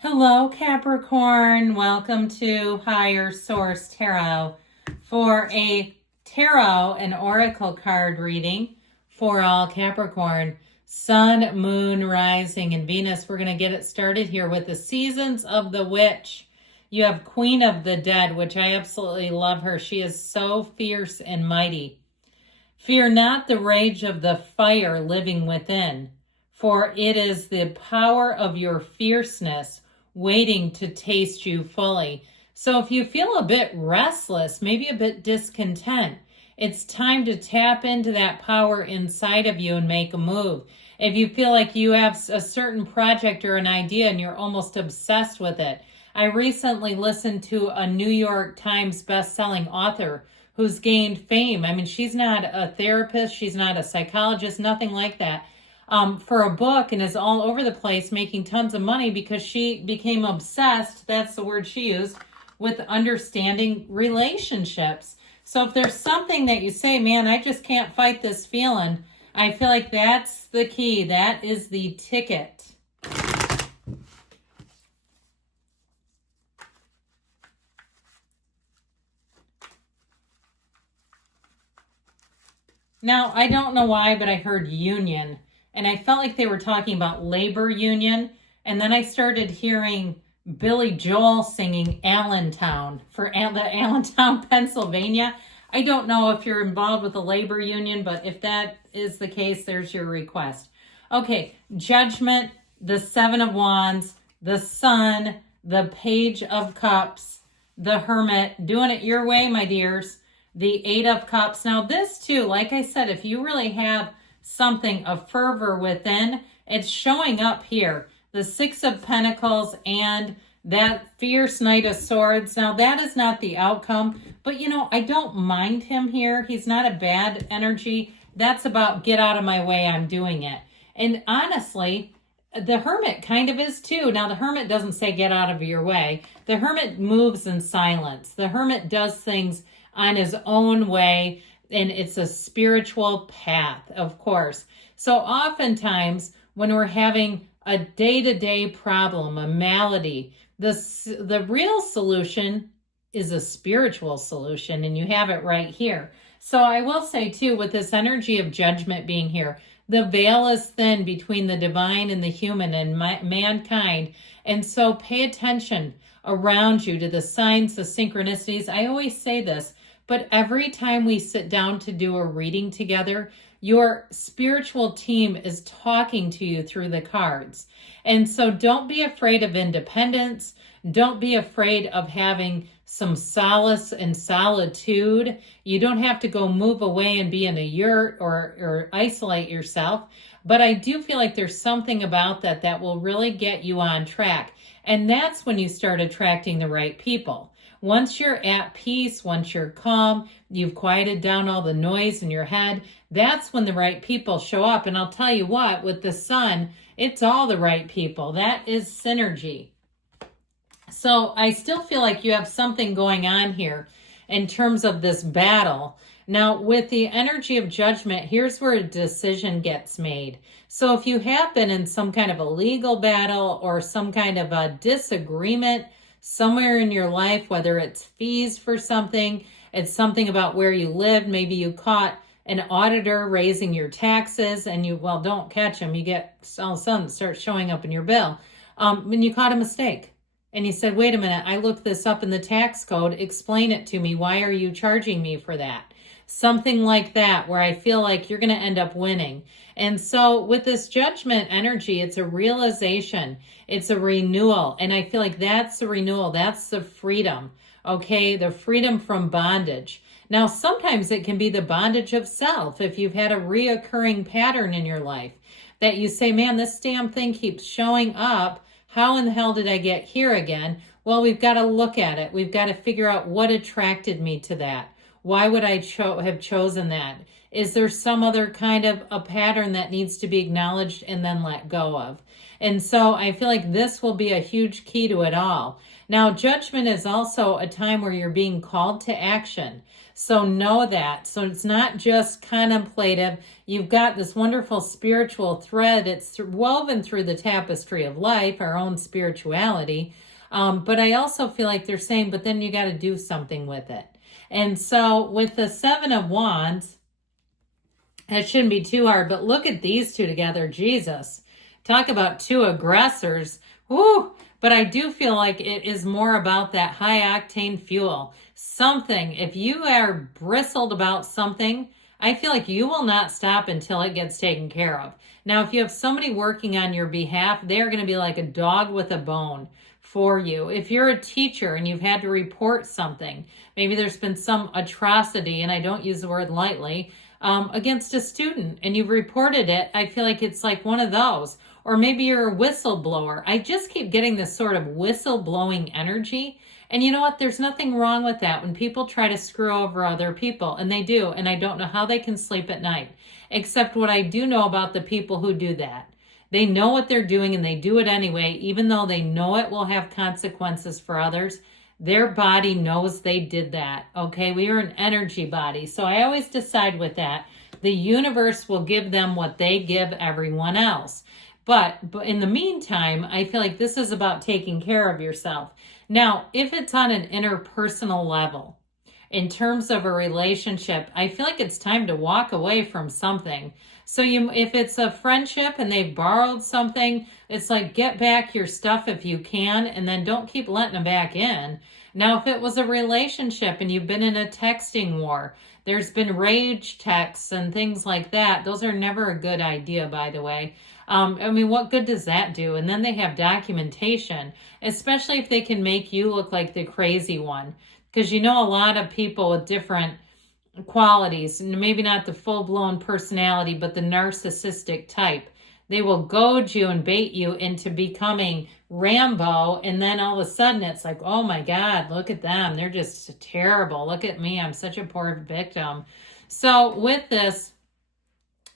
Hello, Capricorn. Welcome to Higher Source Tarot for a tarot and oracle card reading for all Capricorn, Sun, Moon, Rising, and Venus. We're going to get it started here with the Seasons of the Witch. You have Queen of the Dead, which I absolutely love her. She is so fierce and mighty. Fear not the rage of the fire living within, for it is the power of your fierceness waiting to taste you fully. So if you feel a bit restless, maybe a bit discontent, it's time to tap into that power inside of you and make a move. If you feel like you have a certain project or an idea and you're almost obsessed with it. I recently listened to a New York Times best-selling author who's gained fame. I mean, she's not a therapist, she's not a psychologist, nothing like that. For a book, and is all over the place making tons of money because she became obsessed, that's the word she used, with understanding relationships. So if there's something that you say, man, I just can't fight this feeling, I feel like that's the key. That is the ticket. Now, I don't know why, but I heard union. And I felt like they were talking about labor union. And then I started hearing Billy Joel singing Allentown for the Allentown, Pennsylvania. I don't know if you're involved with the labor union, but if that is the case, there's your request. Okay, Judgment, the Seven of Wands, the Sun, the Page of Cups, the Hermit, doing it your way, my dears, the Eight of Cups. Now this too, like I said, if you really have something, a fervor within, it's showing up here. The Six of Pentacles and that fierce Knight of Swords. Now that is not the outcome, but you know, I don't mind him here. He's not a bad energy. That's about get out of my way, I'm doing it. And honestly, the Hermit kind of is too. Now the Hermit doesn't say get out of your way. The Hermit moves in silence. The Hermit does things on his own way, and it's a spiritual path, of course. So oftentimes when we're having a day-to-day problem, a malady, the real solution is a spiritual solution, and you have it right here. So I will say too, with this energy of Judgment being here, the veil is thin between the divine and the human and mankind. And so pay attention around you to the signs, the synchronicities. I always say this, but every time we sit down to do a reading together, your spiritual team is talking to you through the cards. And so don't be afraid of independence. Don't be afraid of having some solace and solitude. You don't have to go move away and be in a yurt or isolate yourself. But I do feel like there's something about that will really get you on track. And that's when you start attracting the right people. Once you're at peace, once you're calm, you've quieted down all the noise in your head, that's when the right people show up. And I'll tell you what, with the Sun, it's all the right people. That is synergy. So I still feel like you have something going on here in terms of this battle. Now, with the energy of Judgment, here's where a decision gets made. So if you have been in some kind of a legal battle or some kind of a disagreement somewhere in your life, whether it's fees for something, it's something about where you live, maybe you caught an auditor raising your taxes and you, well, don't catch them. You get, all of a sudden, start showing up in your bill. When you caught a mistake and you said, wait a minute, I looked this up in the tax code. Explain it to me. Why are you charging me for that? Something like that, where I feel like you're going to end up winning. And so with this Judgment energy, it's a realization, it's a renewal. And I feel like that's the renewal, that's the freedom, okay? The freedom from bondage. Now, sometimes it can be the bondage of self. If you've had a reoccurring pattern in your life that you say, man, this damn thing keeps showing up. How in the hell did I get here again? Well, we've got to look at it. We've got to figure out what attracted me to that. Why would I have chosen that? Is there some other kind of a pattern that needs to be acknowledged and then let go of? And so I feel like this will be a huge key to it all. Now, Judgment is also a time where you're being called to action. So know that. So it's not just contemplative. You've got this wonderful spiritual thread. It's woven through the tapestry of life, our own spirituality. But I also feel like they're saying, but then you got to do something with it. And so with the Seven of Wands, it shouldn't be too hard, but look at these two together. Jesus. Talk about two aggressors. Woo! But I do feel like it is more about that high octane fuel. Something, if you are bristled about something, I feel like you will not stop until it gets taken care of. Now, if you have somebody working on your behalf, they're going to be like a dog with a bone for you. If you're a teacher and you've had to report something, maybe there's been some atrocity, and I don't use the word lightly, against a student, and you've reported it, I feel like it's like one of those. Or maybe you're a whistleblower. I just keep getting this sort of whistleblowing energy. And you know what? There's nothing wrong with that when people try to screw over other people, and they do, and I don't know how they can sleep at night. Except what I do know about the people who do that. They know what they're doing, and they do it anyway, even though they know it will have consequences for others. Their body knows they did that, okay? We are an energy body, so I always decide with that. The universe will give them what they give everyone else. But in the meantime, I feel like this is about taking care of yourself. Now, if it's on an interpersonal level, in terms of a relationship, I feel like it's time to walk away from something. So if it's a friendship and they've borrowed something, it's like get back your stuff if you can, and then don't keep letting them back in. Now, if it was a relationship and you've been in a texting war, there's been rage texts and things like that. Those are never a good idea, by the way. I mean, what good does that do? And then they have documentation, especially if they can make you look like the crazy one. Because you know a lot of people with different qualities, maybe not the full-blown personality, but the narcissistic type. They will goad you and bait you into becoming Rambo, and then all of a sudden it's like, oh my God, look at them. They're just terrible. Look at me. I'm such a poor victim. So with this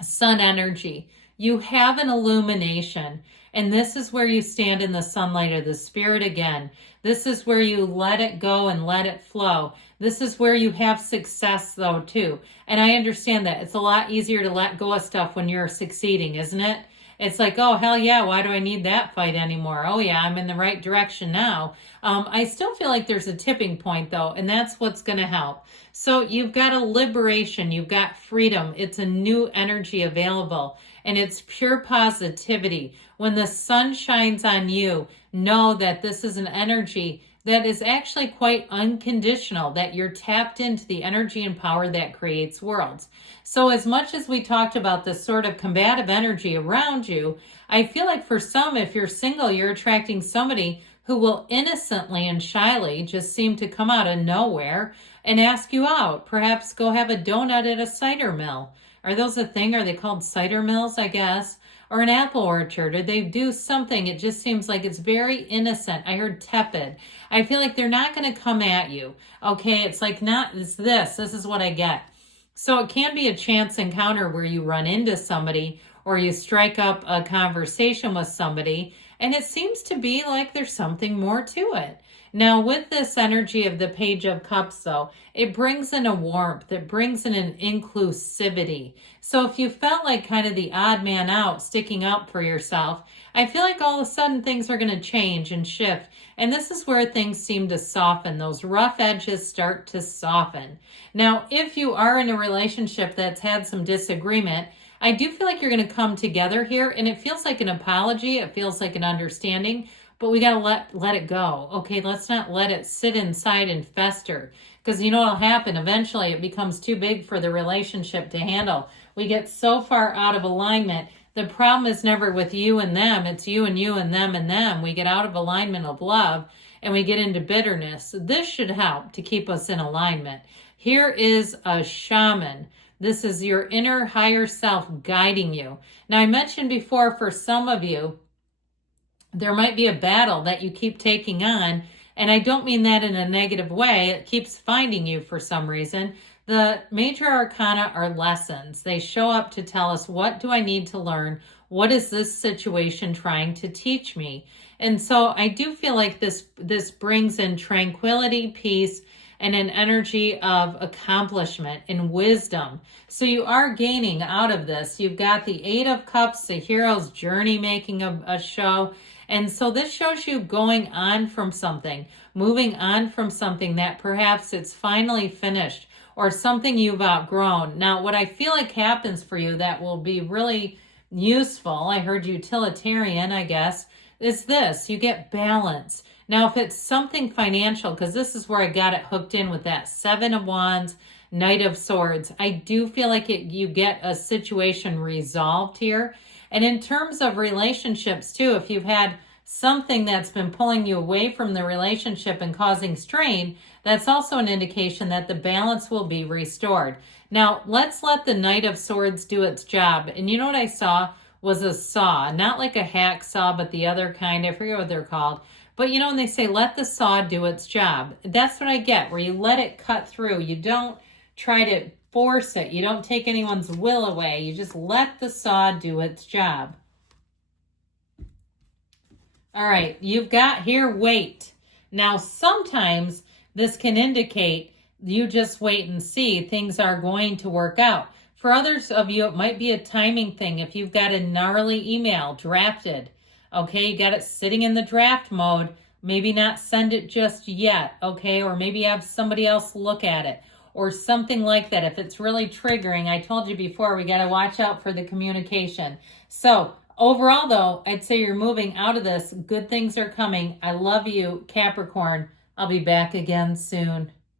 sun energy, you have an illumination, and this is where you stand in the sunlight of the spirit again. This is where you let it go and let it flow. This is where you have success, though, too. And I understand that. It's a lot easier to let go of stuff when you're succeeding, isn't it? It's like, oh, hell yeah, why do I need that fight anymore? Oh, yeah, I'm in the right direction now. I still feel like there's a tipping point, though, and that's what's going to help. So you've got a liberation. You've got freedom. It's a new energy available, and it's pure positivity. When the sun shines on you, know that this is an energy that is actually quite unconditional, that you're tapped into the energy and power that creates worlds. So as much as we talked about this sort of combative energy around you, I feel like for some, if you're single, you're attracting somebody who will innocently and shyly just seem to come out of nowhere and ask you out. Perhaps go have a donut at a cider mill. Are those a thing? Are they called cider mills, I guess? Or an apple orchard, or they do something. It just seems like it's very innocent. I heard tepid. I feel like they're not going to come at you. Okay, it's like it's this is what I get. So it can be a chance encounter where you run into somebody or you strike up a conversation with somebody, and it seems to be like there's something more to it. Now, with this energy of the Page of Cups, though, it brings in a warmth. It brings in an inclusivity. So if you felt like kind of the odd man out, sticking up for yourself, I feel like all of a sudden things are going to change and shift. And this is where things seem to soften. Those rough edges start to soften. Now, if you are in a relationship that's had some disagreement, I do feel like you're going to come together here, and it feels like an apology. It feels like an understanding. But we got to let it go. Okay, let's not let it sit inside and fester. Because you know what'll happen? Eventually it becomes too big for the relationship to handle. We get so far out of alignment. The problem is never with you and them. It's you and you and them and them. We get out of alignment of love and we get into bitterness. This should help to keep us in alignment. Here is a shaman. This is your inner higher self guiding you. Now, I mentioned before, for some of you, there might be a battle that you keep taking on, and I don't mean that in a negative way. It keeps finding you for some reason. The major arcana are lessons. They show up to tell us, what do I need to learn? What is this situation trying to teach me? And so I do feel like this brings in tranquility, peace, and an energy of accomplishment and wisdom. So you are gaining out of this. You've got the Eight of Cups, the hero's journey making a show. And so this shows you going on from something, moving on from something that perhaps it's finally finished or something you've outgrown. Now, what I feel like happens for you that will be really useful, I heard utilitarian, I guess, is this. You get balance. Now, if it's something financial, because this is where I got it hooked in with that Seven of Wands, Knight of Swords, I do feel like you get a situation resolved here. And in terms of relationships too, if you've had something that's been pulling you away from the relationship and causing strain, that's also an indication that the balance will be restored. Now, let's let the Knight of Swords do its job. And you know what I saw was a saw, not like a hacksaw, but the other kind. I forget what they're called. But you know, when they say, let the saw do its job, that's what I get, where you let it cut through. You don't try to force it. You don't take anyone's will away. You just let the saw do its job. All right, you've got here, wait. Now, sometimes this can indicate you just wait and see. Things are going to work out. For others of you, it might be a timing thing. If you've got a gnarly email drafted, okay, you got it sitting in the draft mode, maybe not send it just yet, okay, or maybe have somebody else look at it or something like that. If it's really triggering, I told you before, we got to watch out for the communication. So overall, though, I'd say you're moving out of this. Good things are coming. I love you, Capricorn. I'll be back again soon.